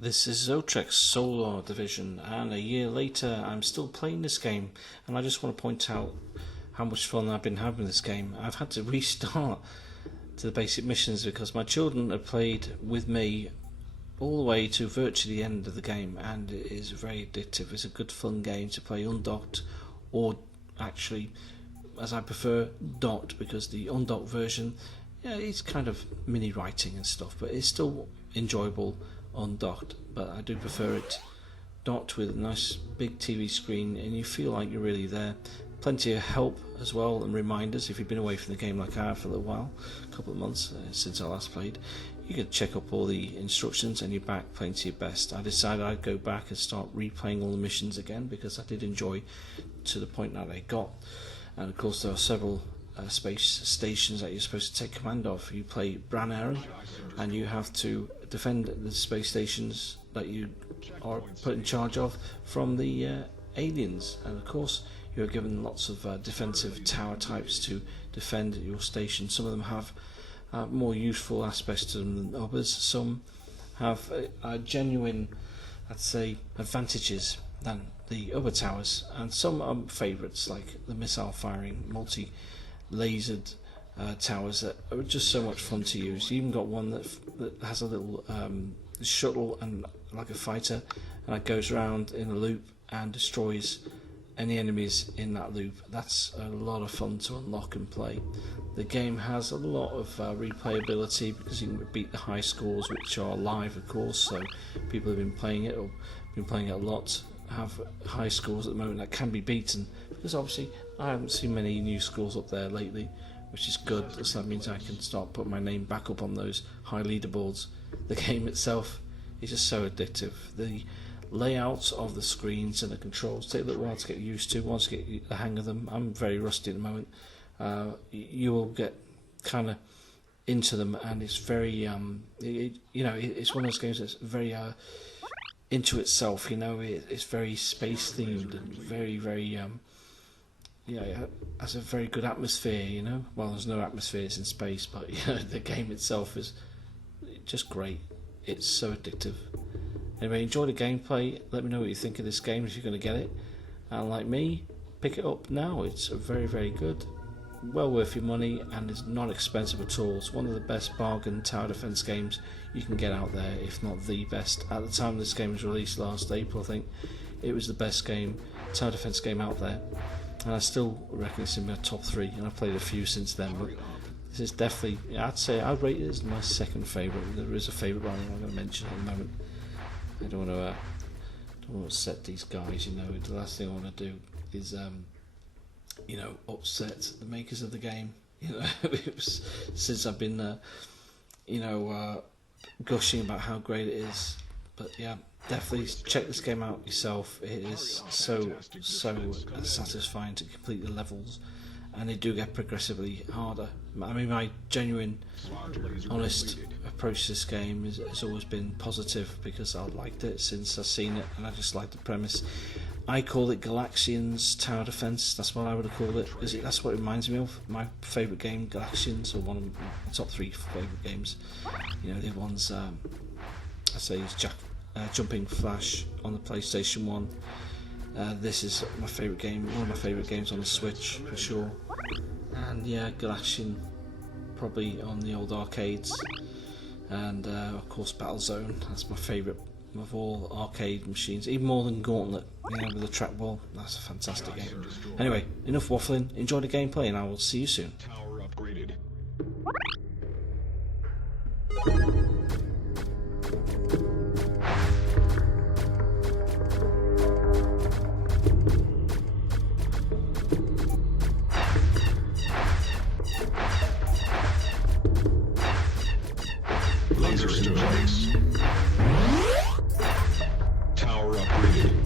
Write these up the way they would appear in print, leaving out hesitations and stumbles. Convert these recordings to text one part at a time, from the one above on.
This is Zotrix Solar Division, and a year later I'm still playing this game, and I just want to point out how much fun I've been having with this game. I've had to restart to the basic missions because my children have played with me all the way to virtually the end of the game, and it is very addictive. It's a good fun game to play undocked, or actually, as I prefer, docked, because the undocked version, yeah, it's kind of mini writing and stuff, but it's still enjoyable undocked. But I do prefer it docked with a nice big TV screen, and you feel like you're really there. Plenty of help as well, and reminders if you've been away from the game like I have for a little while, a couple of months since I last played. You can check up all the instructions and you're back playing to your best. I decided I'd go back and start replaying all the missions again because I did enjoy to the point that I got. And of course there are several space stations that you're supposed to take command of. You play Bran Aaron and you have to defend the space stations that you are put in charge of from the aliens, and of course you're given lots of defensive tower types to defend your station. Some of them have more useful aspects to them than others. Some have genuine, I'd say, advantages than the other towers, and some are favourites, like the missile firing multi-lasered towers that are just so much fun to use. You even got one that has a little shuttle and like a fighter, and it goes around in a loop and destroys any enemies in that loop. That's a lot of fun to unlock and play. The game has a lot of replayability because you can beat the high scores, which are live of course, so people have been playing it or been playing it a lot have high scores at the moment that can be beaten, because obviously I haven't seen many new scores up there lately, which is good, so that means I can start putting my name back up on those high leaderboards. The game itself is just so addictive. The layouts of the screens and the controls take a little while to get used to. Once you get the hang of them, I'm very rusty at the moment. You will get kind of into them, and it's very it's one of those games that's very into itself. It's very space themed and very has a very good atmosphere. Well, there's no atmospheres in space, but the game itself is just great. It's so addictive. Anyway, enjoy the gameplay. Let me know what you think of this game if you're going to get it. And like me, pick it up now. It's very, very good. Well worth your money, and it's not expensive at all. It's one of the best bargain tower defense games you can get out there, if not the best. At the time this game was released last April, I think, it was the best tower defense game out there. And I still reckon it's in my top 3, and I've played a few since then. But this is definitely, I'd rate it as my second favourite. There is a favourite one I'm going to mention at the moment. I don't want to upset these guys. The last thing I want to do is upset the makers of the game. Since I've been gushing about how great it is. But yeah, definitely check this game out yourself. It is so satisfying to complete the levels, and they do get progressively harder. I mean, my genuine, honest approach to this game has always been positive, because I liked it since I've seen it, and I just like the premise. I call it Galaxians Tower Defense. That's what I would have called it, because that's what it reminds me of. My favourite game, Galaxians, or one of my top 3 favourite games. The ones I say is Jumping Flash on the PlayStation 1. This is my favourite game, one of my favourite games on the Switch for sure. And yeah, Galaxian probably on the old arcades. And of course Battlezone, that's my favourite of all arcade machines, even more than Gauntlet, with the trackball. That's a fantastic game. Anyway, enough waffling, enjoy the gameplay, and I will see you soon. Tower upgraded. Lasers in place. Tower upgraded.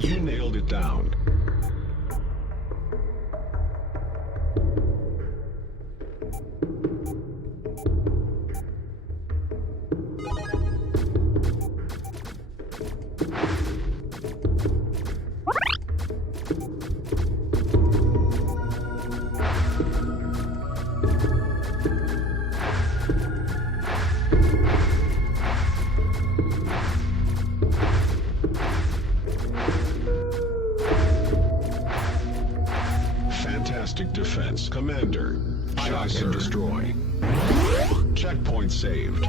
You nailed it down. Commander, shock and destroy. Checkpoint saved.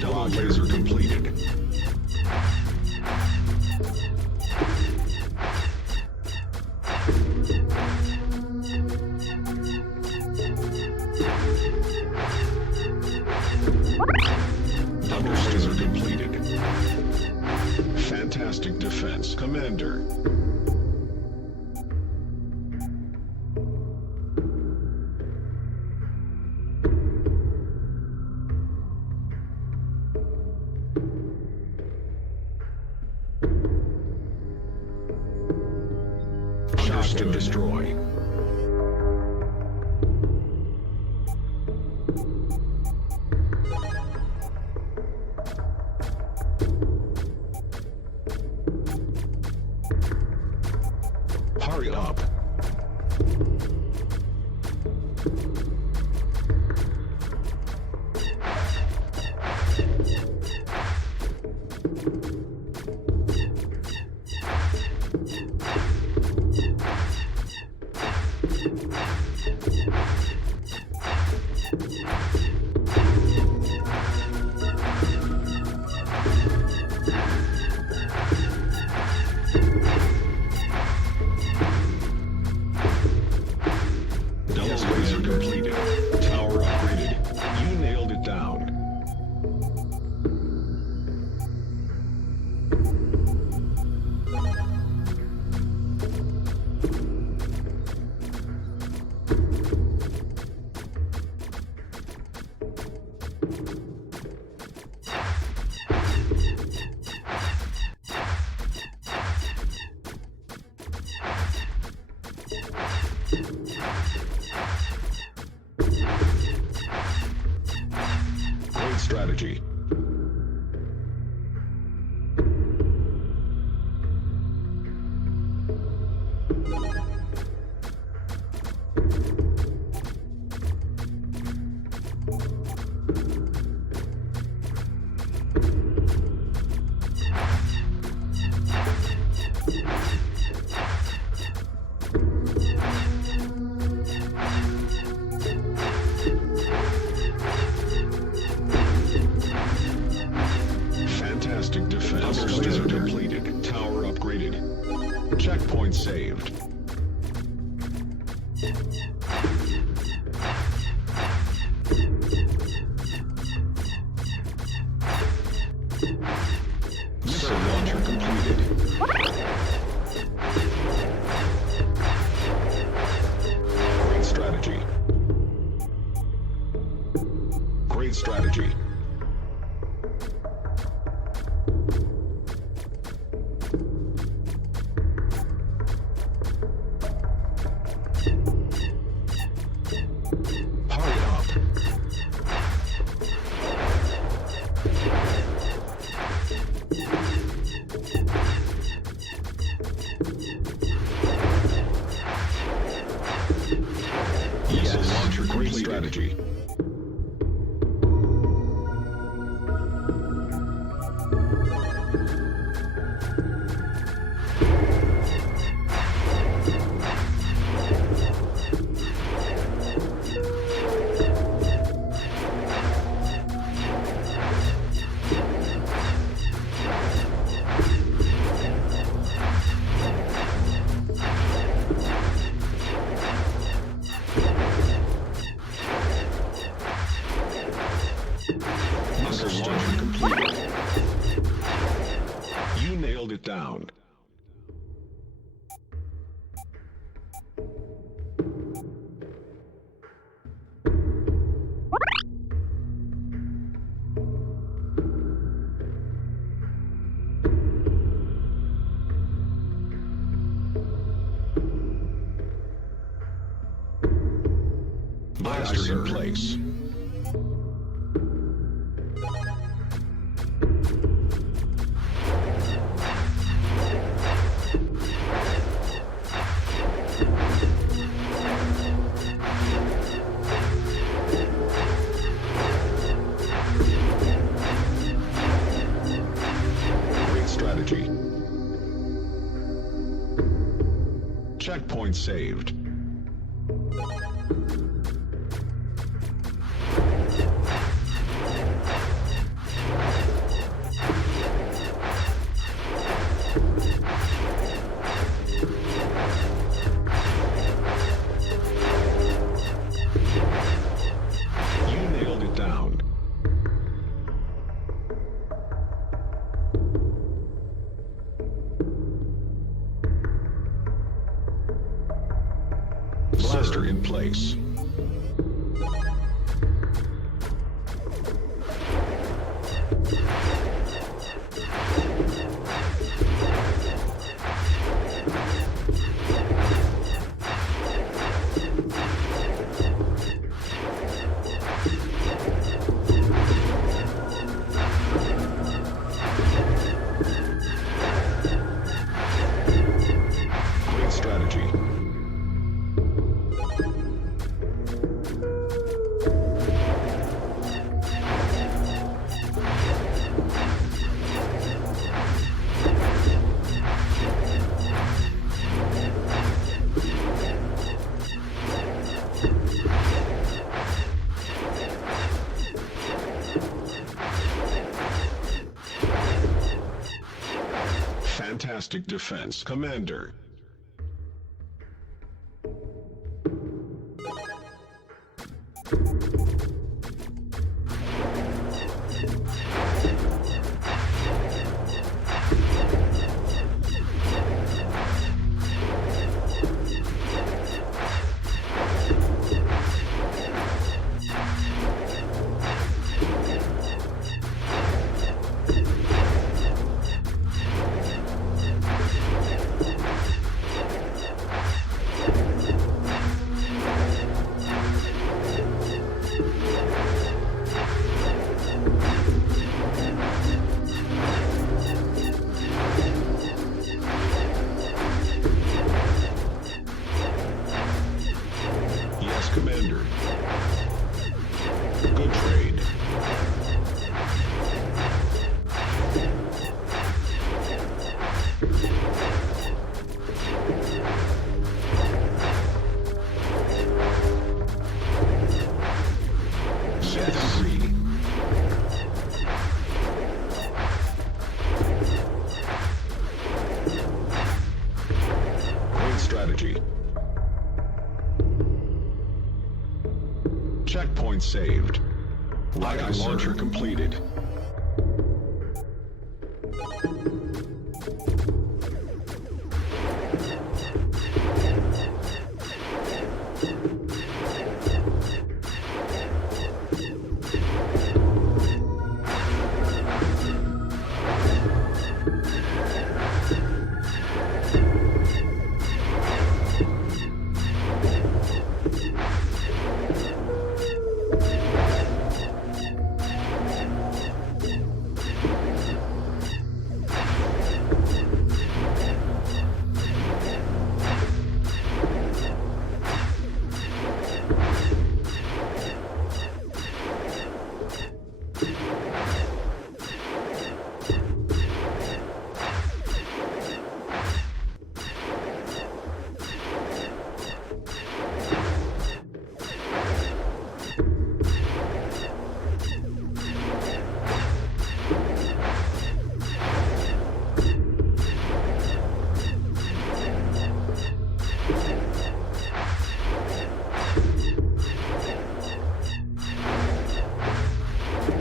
Double laser completed. Double laser completed. Fantastic defense, Commander. Shock and destroy. Hurry up. Double laser completed. Tower upgraded. You nailed it down. Great strategy. Fantastic defense. Double laser completed. Tower upgraded. Checkpoint saved. Missile launcher completed. Great strategy. Great strategy. Hurry up. Missile launcher great strategy. Blaster in place. Great strategy. Checkpoint saved. You nailed it down. Blaster in place. Great strategy. Fantastic defense, Commander. Yes, Commander. Good trade. Yes. Agree. Great strategy. Checkpoint saved. Rocket launcher completed.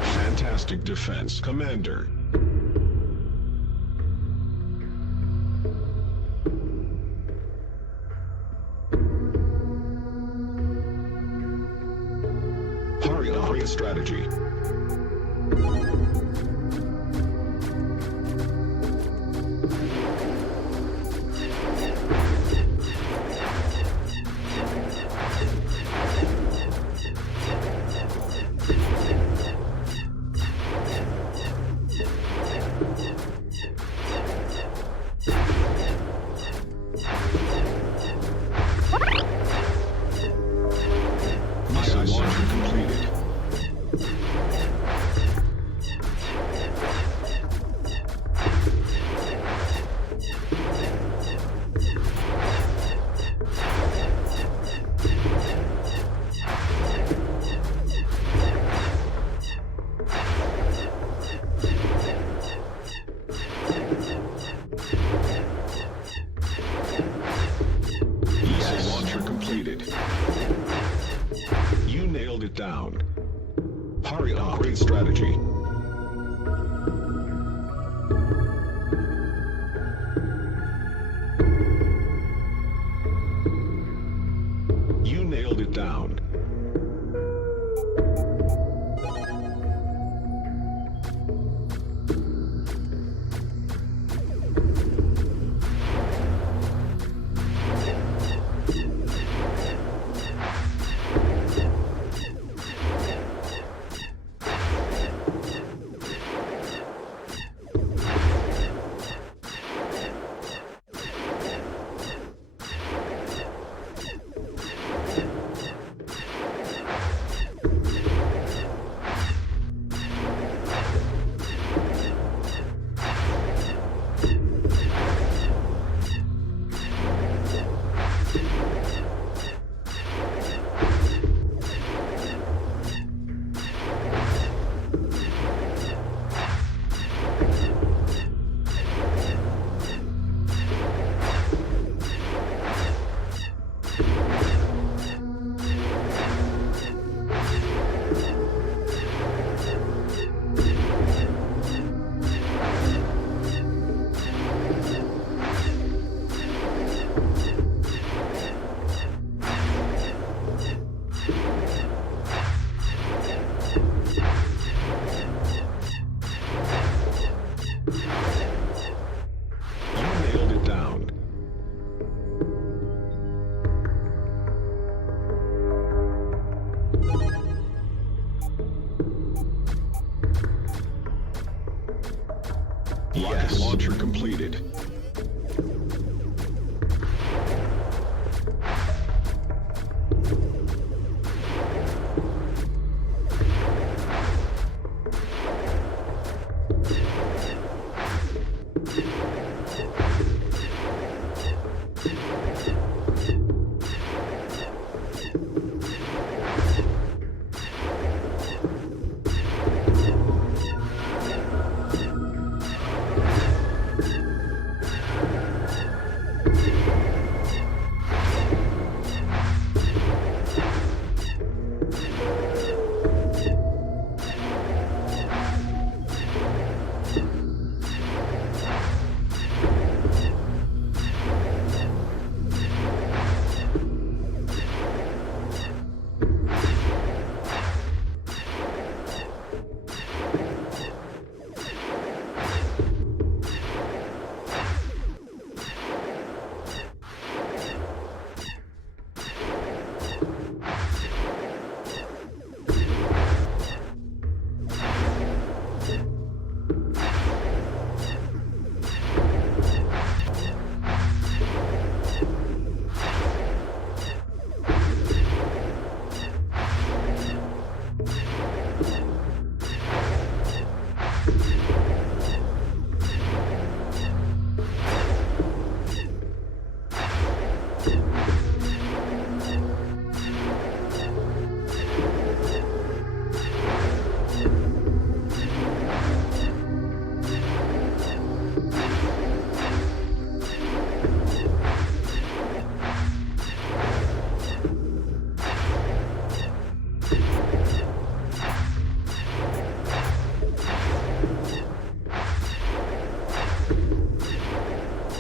Fantastic defense, Commander. Hurry up. Great strategy. nailed it down. Hurry up. Upgrade strategy. You nailed it down. Rocket launcher completed.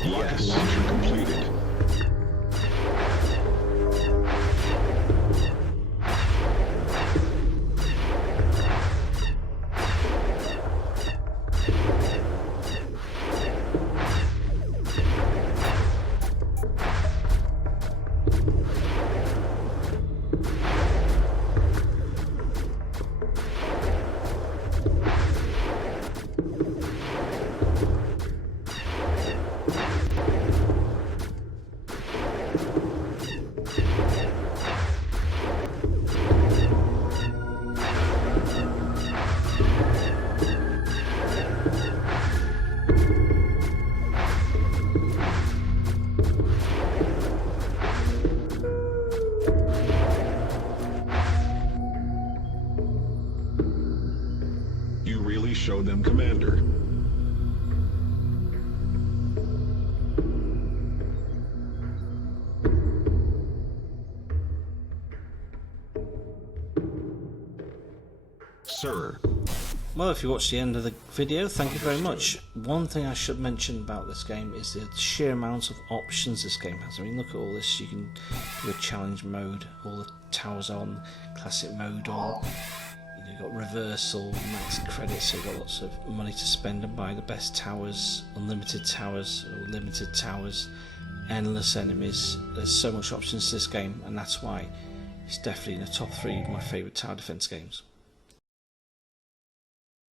Rocket launcher completed. You really showed them, Commander. sir. Well, if you watched the end of the video, thank you very much. One thing I should mention about this game is the sheer amount of options this game has. I mean, look at all this. You can do a challenge mode, all the towers on, classic mode on. You've got reversal, max credits, so you've got lots of money to spend and buy the best towers, unlimited towers, or limited towers, endless enemies. There's so much options to this game, and that's why it's definitely in the top 3 of my favourite tower defence games.